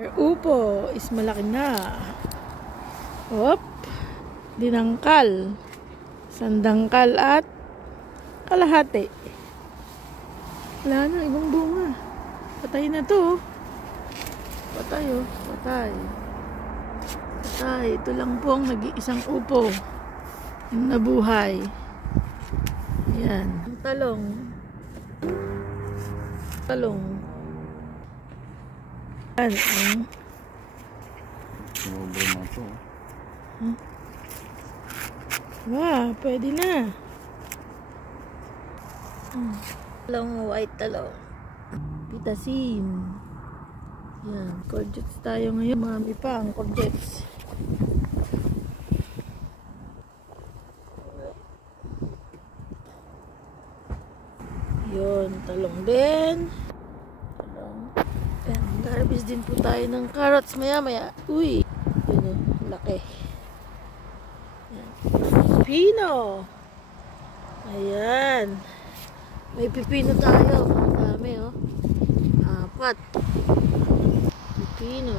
Upo is malaki na. Hop. Dinangkal. Sandangkal at kalahati. Wala na, ibang bunga. Patay na to. Patay oh. Patay. Patay. Ito lang po ang nag-iisang upo. Nabuhay. Yan. Talong. Talong. Yan. Sobra na to. Wow, pwede na. Talong, white talong. Pitasin. Yan, courgettes tayo ngayon. Marami pa ang courgettes. Yun, talong din. Talong. Yan, garbage din po tayo ng carrots maya-maya. Uy, yun o, laki. Yan. Pipino. Ayan. May pipino tayo. Ang dami oh. 4. Pipino.